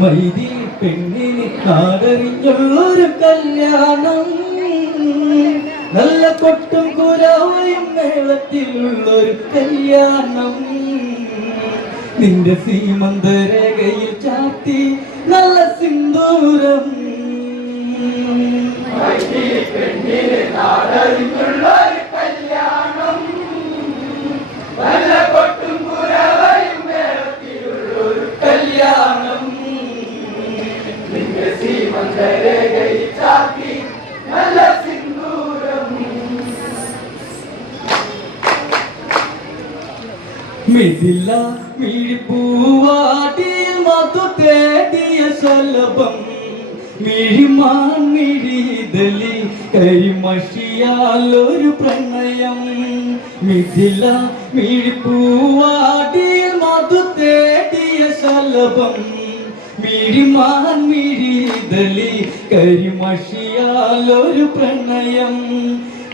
മൈദി പെണ്ണിന് നാടറിഞ്ഞുള്ളൊരു കല്യാണം, നല്ല കൊട്ടും കുരവയും മേളത്തിലുള്ളൊരു കല്യാണം. നിന്റെ സീമന്തരകയിൽ ചാത്തി നല്ല സിന്ദൂരം. പെണ്ണിന് നാടറിഞ്ഞുള്ളൊരു കല്യാണം, നല്ല കൊട്ടും കുരവയും മേളത്തിലുള്ളൊരു കല്യാണം. നിന്റെ സീമന്തരകയിൽ ചാത്തി നല്ല സിന്ദൂരം. മിഥില മിഴിപ്പൂവാടിയിൽ മധു തേടിയ ശലഭം, മിഴിമാൻ മിഴിതലി കരിമഷിയാലൊരു പ്രണയം. മിഥില മിഴിപ്പൂവാടിയിൽ മധു തേടിയ ശലഭം, മിഴിമാൻ മിഴിതലി കരിമഷിയാലൊരു പ്രണയം.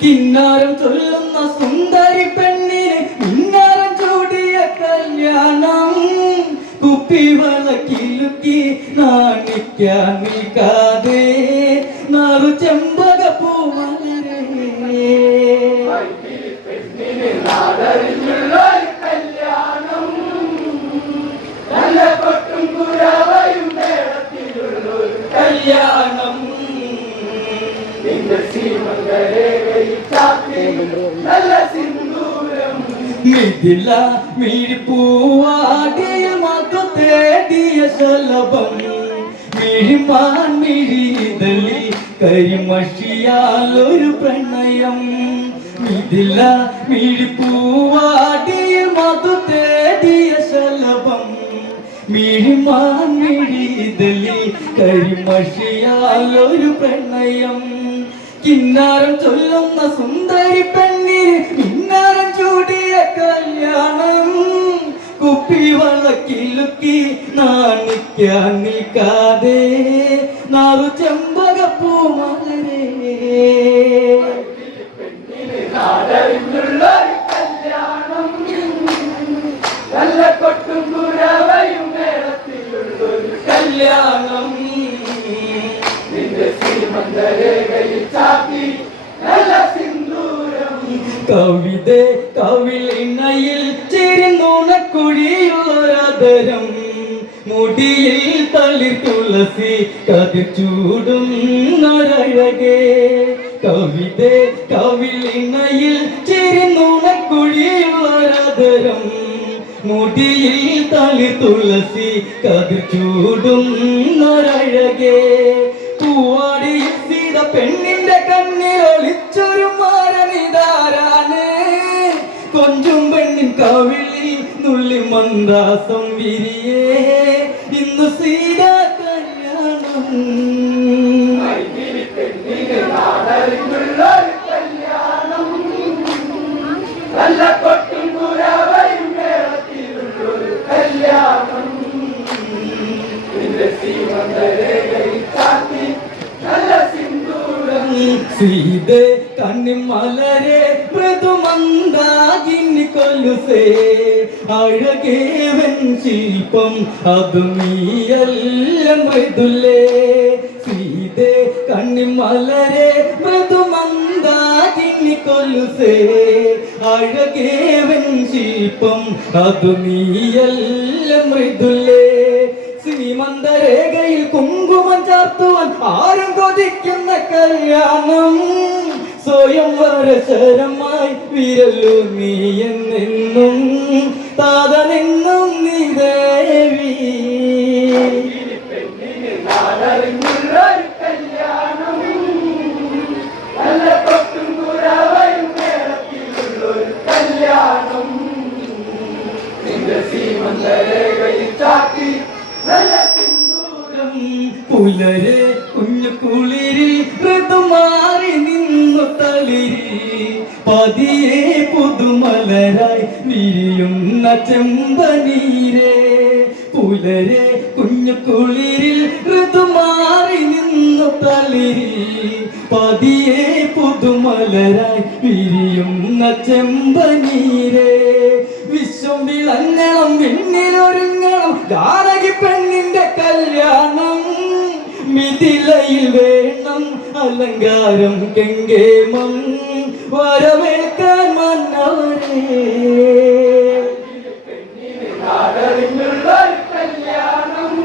കിന്നാരം ചൊല്ലുന്ന സുന്ദരി പെണ്ണിന് മിന്നാരം ചൂടിയ കല്യാണം, കുപ്പിവളക്കിലുക്കി നാണിക്കാൻ നിൽക്കാതെ നാറു ചെമ്പകപ്പൂ മലരേ. പെണ്ണിന് നാടറിഞ്ഞുള്ളൊരു കല്യാണം, നല്ല കൊട്ടും കുരവയും മേളത്തിലുള്ളൊരു കല്യാണം. നിന്റെ സീമന്തരകയിൽ ചാത്തി നല്ല സിന്ദൂരം. മിഥില മിഴിപ്പൂവാടിയിൽ മധു തേടിയ ശലഭം, മിഴിമാൻ മിഴിതലി കരിമഷിയാലൊരു പ്രണയം. മിഥില മിഴിപ്പൂവാടിയിൽ മധു തേടിയ ശലഭം, മിഴിമാൻ മിഴിതലി കരിമഷിയാലൊരു പ്രണയം. കിന്നാരം ചൊല്ലുന്ന സുന്ദരി പെണ്ണിന് മിന്നാരം ചൂടിയ കല്യാണം, കുപ്പിവളക്കിലുക്കി നാണിക്കാൻ നിൽക്കാതെ നാറു ചെമ്പകപ്പൂ മലരേ. പെണ്ണിന് നാടറിഞ്ഞുള്ളൊരു കല്യാണം, നല്ല കൊട്ടും കുരവയും മേളത്തിലുള്ളൊരു കല്യാണം. നിന്റെ സീമന്തരകയിൽ ചാത്തി നല്ല സിന്ദൂരം. കവിത കവിളിണയിൽ ചേരുന്നുണക്കുഴിയുള്ളൊരതരം, മുടിയിൽ തളിർ തുളസി കതിർ ചൂടും നരഴകേ. കവിത കവിളിണയിൽ ചേരുന്നുണക്കുഴിയുള്ളൊരതരം, മുടിയിൽ തളിർ തുളസി കതിർ ചൂടും നരഴകേ. പൂവാടിയിൽ സീത പെണ്ണിന്റെ കണ്ണിൽ ഒളിച്ചൊരു മാരനിതാരാണ്, കൊഞ്ചും പെണ്ണിൻ കവിളിൽ നുള്ളി മന്ദാസം വിരിയേ ഇന്നു സീത കല്യാണം. പെണ്ണിന് നാടറിഞ്ഞുള്ളൊരു കല്യാണം, നല്ല കൊട്ടും കുരവയും മേളത്തിലുള്ളൊരു കല്യാണം. നിന്റെ സീമന്തരകയിൽ ചാത്തി നല്ല സിന്ദൂരം. സീതേ കണ്ണിമലരെ മൃദുമന്ദാകിനി കൊലുസേ, അഴകേവൻ ശില്പം അതു നീയല്ല മൃദുലേ. സീതേ കണ്ണിമലരെ മൃദുമന്ദാകിനി കൊലുസേ, അഴകേവൻ ശില്പം അതു നീയല്ല മൃദുലേ. ശ്രീമന്തരേഖയിൽ കുങ്കുമം ചാർത്തുവാൻ ആരും കൊതിക്കുന്ന കല്യാണം, സ്വയം വരശരമായി വിരലു നീ എന്നെന്നും താതനെന്നും നീ ദേവി. പെണ്ണിന് നാടറിഞ്ഞുള്ളൊരു കല്യാണം, നല്ല കൊട്ടും കുരവയും മേളത്തിലുള്ളൊരു കല്യാണം. നിന്റെ സീമന്തരകയിൽ ചാത്തി നല്ല സിന്ദൂരം. പുലരെ കുഞ്ഞു കുളിരിൽ ഋതുമാറി നിന്നു തളിരിൽ, പതിയെ പുതുമലരായി വിരിയുന്ന ചെമ്പനീരേ. പുലരെ കുഞ്ഞു കുളിരിൽ ഋതുമാറി നിന്നു തളിരിൽ, പതിയെ പുതുമലരായി വിരിയുന്ന ചെമ്പനീരേ. വിശ്വം വിളങ്ങണം വിണ്ണിലൊരുങ്ങണം ജാനകി പെണ്ണിന്റെ കല്യാണം. മിഥിലയിൽ വേണം അലങ്കാരം കെങ്കേമം വരവേൽക്കാൻ മന്നവരേ നാടറിഞ്ഞുള്ളൊരു കല്യാണം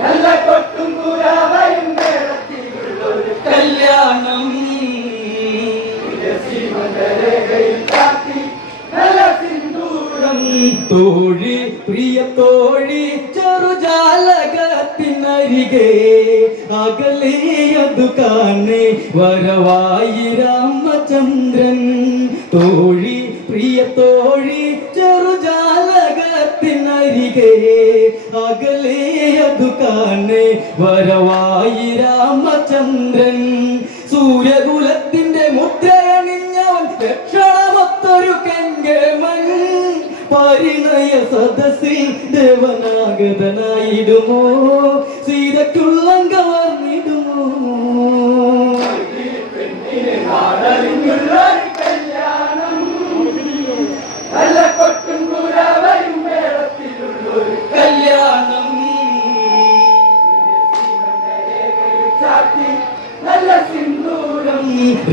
നല്ല കൊട്ടും കുരാവയും മേളത്തിലുള്ളൊരു കല്യാണം സീമന്തരേഖയിൽ ചാത്തി നല്ല സിന്ദൂരം തോഴി പ്രിയ തോഴി ചെറുജാലകത്തിനരികെ അകലെയതു കാണേ വരവായി രാമചന്ദ്രൻ തോഴി പ്രിയ തോഴി ചെറുജാലകത്തിനരികെ അകലെയതു കാണേ വരവായി രാമചന്ദ്രൻ സൂര്യകുലത്തിന്റെ മുദ്രയണിഞ്ഞവൻ ലക്ഷണമൊത്തൊരു കെങ്കേമൻ പരിണയ സദസ്സിൽ ദേവനാഗതനായിടുമോ സീതയ്ക്കുള്ളം കവർന്നിടുമോ നാടറിഞ്ഞുള്ളൊരു കല്യാണം നല്ല കൊട്ടും കുരാവയും മേളത്തിലുള്ളൊരു കല്യാണം സീമന്തരേഖയിൽ ചാത്തി നല്ല സിന്ദൂരം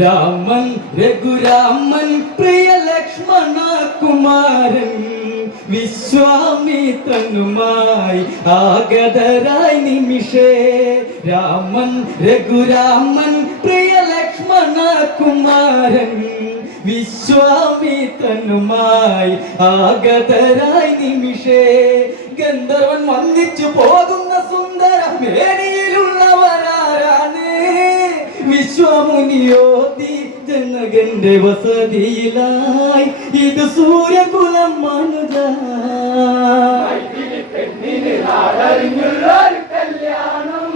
രാമൻ രഘുരാമൻ പ്രിയ ലക്ഷ്മണ കുമാരൻ വിശ്വാമിത്രനുമായി ആഗതരായി നിമിഷേ രാമൻ രഘുരാമൻ പ്രിയ ലക്ഷ്മണ കുമാരൻ വിശ്വാമിത്രനുമായി ആഗതരായി നിമിഷേ ഗന്ധർവൻ വന്ദിച്ചു പോകുന്ന സുന്ദര മേനിയിലുള്ളവരാരാണ് വിശ്വമുനിയോതി ജനകന്റെ വസതിയിലായി ഇത് സൂര്യകുലം മനുജ പെണ്ണിന് നാടറിഞ്ഞുള്ളൊരു കല്യാണം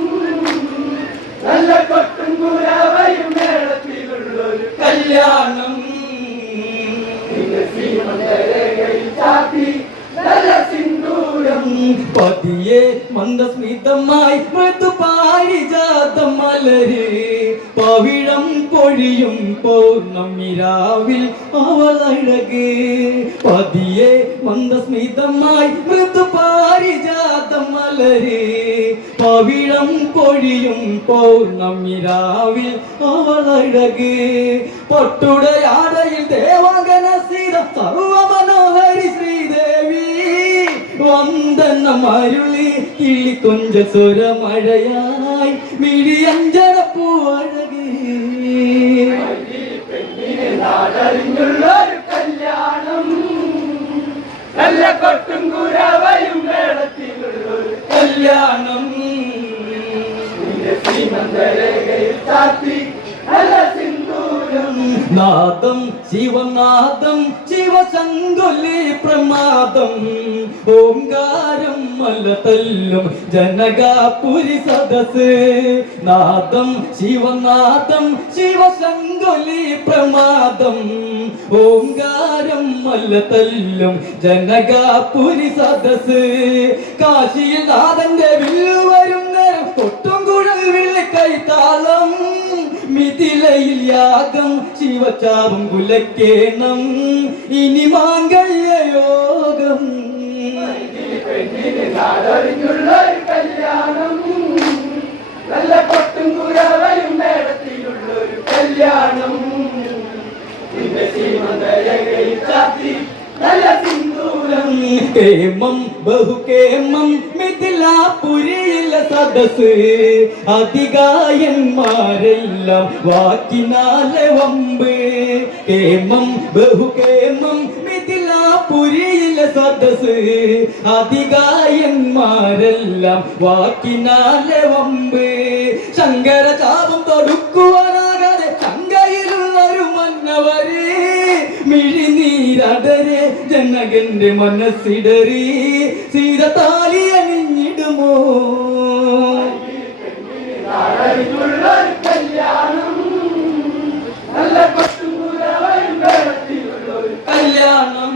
നല്ല കൊട്ടും കുരാവയും മേളത്തിലുള്ളൊരു കല്യാണം സീമന്തരേഖയിൽ ചാത്തി നല്ല സിന്ദൂരം പതിയെ മന്ദസ്മിതമായി മൃദു പാരിജാതം മലര് പവിഴം പൊഴിയും പൗർണമിരാവിൽ അവളഴക് പതിയെ മന്ദസ്മിതമായി മൃദു പാരിജാതം മലര് പവിഴം പൊഴിയും പൗർണമിരാവിൽ അവളഴക് പൊട്ടുടയാടയിൽ ദേവാംഗന സീത സർവമനോഹരി ശ്രീദേവി വന്ദനമരുളി കിളിക്കൊഞ്ച സ്വരമഴയായി മിഴിയഞ്ജന പൂവഴക് പെണ്ണിന് നാടറിഞ്ഞുള്ളൊരു കല്യാണം നല്ല കൊട്ടും കുരാവയും മേളത്തിലുള്ളൊരു കല്യാണം സീമന്തരേഖയിൽ ചാത്തി നല്ല സിന്ദൂരം നാദം ശിവനാദം ശിവശങ്കുലി പ്രമാദം ഓംകാരം മലതല്ലും ജനകാപുരി സദസ് നാദം ശിവനാദം ശിവശങ്കുലി പ്രമാദം ഓംകാരം മലതല്ലും ജനകാപുരി സദസ് കാശിയിൽ നാദന്റെ വില്ലു വരും നേരം കൊട്ടും കുഴൽ വിളിക്കൈത്താളം മിഥിലയിൽ യാഗം ശിവചാപം കുലക്കേണം ഇനി മാംഗല്യയോഗം പെണ്ണിന് നാടറിഞ്ഞുള്ളൊരു കല്യാണം നല്ല കൊട്ടും കുരാവയും മേളത്തിലുള്ളൊരു കല്യാണം സീമന്തരേഖയിൽ ചാത്തി നല്ല സിന്ദൂരം കേമം ബഹുകേമം മിഥിലാപുരിയിലെ സദസ് അധികായന്മാരെല്ലാം വാക്കിനാലെ വമ്പ് കേമം ബഹുകേമം മിഥിലാപുരിയിലെ സദസ് അധികായന്മാരെല്ലാം വാക്കിനാലെ വമ്പ് ശങ്കര ചാപം തൊടുക്കുവാനാകാതെ ശങ്കയിലുള്ളൊരു മന്നവര് മിഴിനീരടരെ ജനകന്റെ മനസ്സിടറി സീത താലി അണിഞ്ഞിടുമോ നാടറിഞ്ഞുള്ളൊരു കല്യാണം നല്ല കൊട്ടും കുരാവയും മേളത്തിലുള്ളൊരു കല്യാണം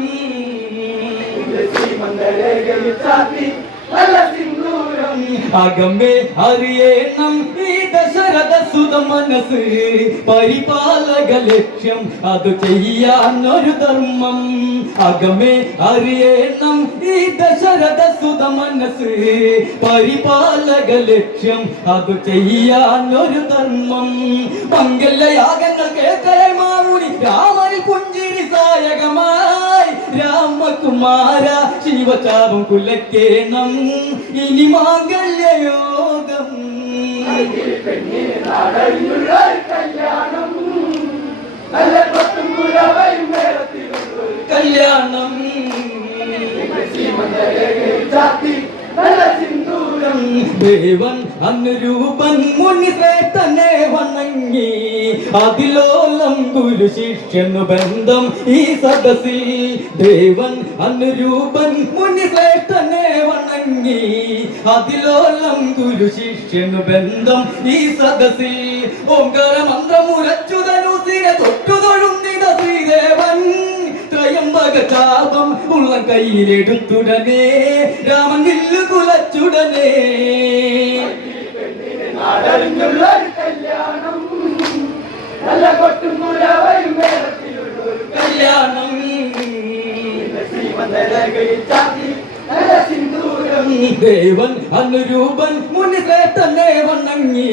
സീമന്തരേഖയിൽ ചാത്തി നല്ല സിന്ദൂരം അകമേ അറിയണം ഈ ദശരഥ സുത മനസ്സ് പരിപാലക ലക്ഷ്യം അത് ചെയ്യാനൊരു ധർമ്മം അകമേ അറിയണം ഈ ദശരഥ സുത മനസ്സ് പരിപാലക ലക്ഷ്യം അത് ചെയ്യാനൊരു ധർമ്മം മംഗല്യയാഗങ്ങൾ കേൾക്കലേ മാമുനി രാമനിൽ പുഞ്ചിരി സായകമായി രാമകുമാര ശിവചാപം കുലക്കേണം ഇനി മാംഗല്യയോഗം പെണ്ണിന് നാടറിഞ്ഞുള്ളൊരു കല്യാണം നല്ല കൊട്ടും കുരവയും മേളത്തിലുള്ളൊരു കല്യാണം ചാത്തി നല്ല സിന്ദൂരം ദേവൻ അനുരൂപൻ മുനി ശ്രേഷ്ഠനെ വണങ്ങി അതിലോലം ഗുരു ശിഷ്യനു ബന്ധം ഈ സദസ്സിൽ ദേവൻ അനുരൂപൻ മുനി ശ്രേഷ്ഠനെ വണങ്ങി അതിലോലം ഗുരു ശിഷ്യനു ബന്ധം ഈ സദസ്സിൽ ഓംകാര മന്ത്രമുരച്ചുതനുസിനെ തൊട്ടുതൊഴുന്നിത ശ്രീദേവൻ ത്രയംബക ചാപം ഉള്ള കയ്യിലെടുത്തുടനെ രാമൻ വില്ലു കുലച്ചുടനെ നാടറിഞ്ഞുള്ളൊരു കല്യാണം നല്ല കൊട്ടും കുരവയും മേളത്തിലുള്ളൊരു കല്യാണം ശ്രീമന്തരകയിൽ ചാത്തി നല്ല സിന്ദൂരം ദേവൻ അനുരൂപൻ മുനി ശ്രേഷ്ഠനെ വണങ്ങി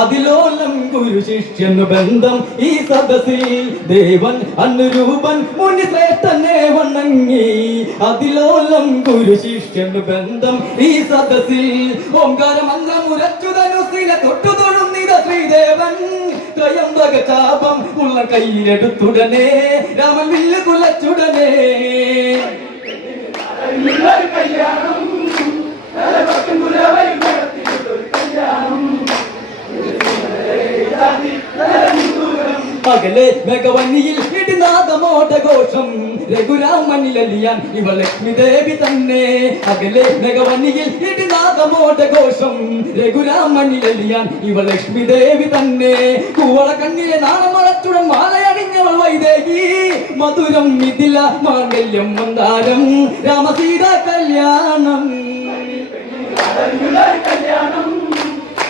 അതിലോലം ഗുരു ശിഷ്യനു ബന്ധം ഈ സദസ്സിൽ ദേവൻ അനുരൂപൻ മുനി ശ്രേഷ്ഠനെ വണങ്ങി അതിലോലം ഗുരു ശിഷ്യനു ബന്ധം ഈ സദസ്സിൽ ഓംകാര മന്ത്രമുരച്ചുതനുസിനെ തൊട്ടുതൊഴുന്നിത ശ്രീദേവൻ ത്രയംബക ചാപം ഉള്ള കയ്യിലെടുത്തുടനെ രാമൻ വില്ല് കുലച്ചുടനെ നാടറിഞ്ഞുള്ളൊരു കല്യാണം നല്ല കൊട്ടും കുരവയും മേളത്തിലുള്ളൊരു കല്യാണം ചാത്തി നല്ല സിന്ദൂരം പകലെ ഭഗവനിയിൽ ഇടിനാദമോടഘോഷം രഘുരാമനിലലിയാൻ ഇവ ലക്ഷ്മി ദേവി തന്നെ അകലെ ഭഗവനിയിൽ ഇടിനാദമോടഘോഷം രഘുരാമനിലലിയാൻ ഇവ ലക്ഷ്മി ദേവി തന്നെ കൂവള കണ്ണിലെ നാണമറച്ചുടൻ മാലയണിഞ്ഞവൾ വൈദേഹി മധുരം മിഥില മാംഗല്യം മന്ദാരം രാമസീത കല്യാണം നാടറിഞ്ഞുള്ളൊരു കല്യാണം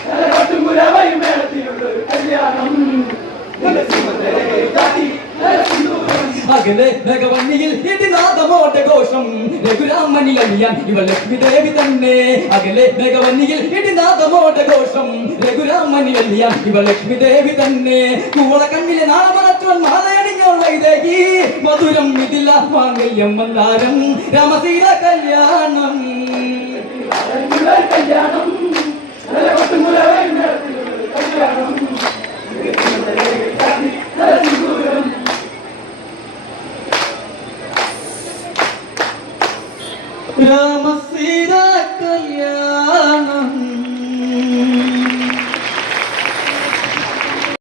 നല്ല കൊട്ടും കുരവയും മേളത്തിലുള്ളൊരു കല്യാണം അകലെ ഭഗവന്നിയിൽ ഇടിനാദമോടഘോഷം രഘുരാമനിലലിയാൻ ഇവ ലക്ഷ്മി ദേവി തന്നെ അകലെ ഭഗവന്നിയിൽ ഇടിനാദമോടഘോഷം രഘുരാമനിലലിയാൻ ഇവ ലക്ഷ്മി ദേവി തന്നെ കൂവള കണ്ണിലെ നാളമറച്ചുവൻ മാലയണിഞ്ഞവൾ വൈദേഹി മധുരം മിഥില മാംഗല്യം മന്ദാരം രാമസീത കല്യാണം കല്യാണം നല്ല കൊട്ടും കുരവയും മേളത്തിലുള്ളൊരു കല്യാണം രാമസീത